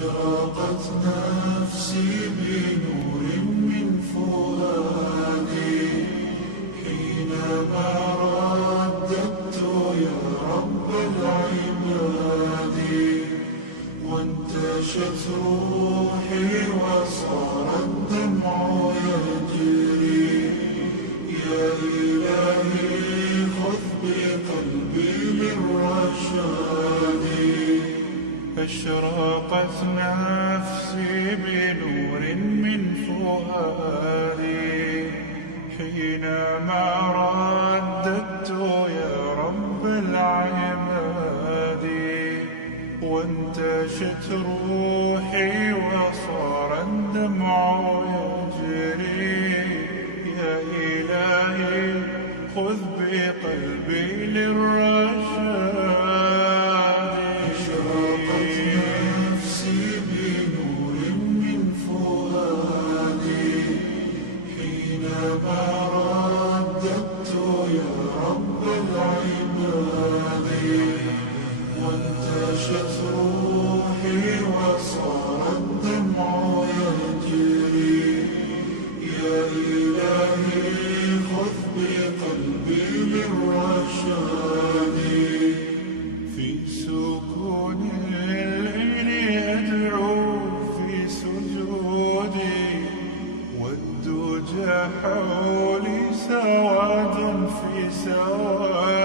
أشرقت نفسي بنور من فؤادي حينما رددت يا رب العباد، وانتشت روحي وصار الدمع يجري. يا إلهي خذ بقلبي للرشاد. أشرقت نفسي بنور من فؤادي حينما رددت يا رب العباد، وانتشت روحي وصار الدمع يجري. يا إلهي خذ بقلبي للرشاد. وانتشت روحي وصار الدمع يجري. يا إلهي خذ بقلبي للرشاد. في سكون الليل أدعو في سجودي، والدجى حولي سواد في سواد.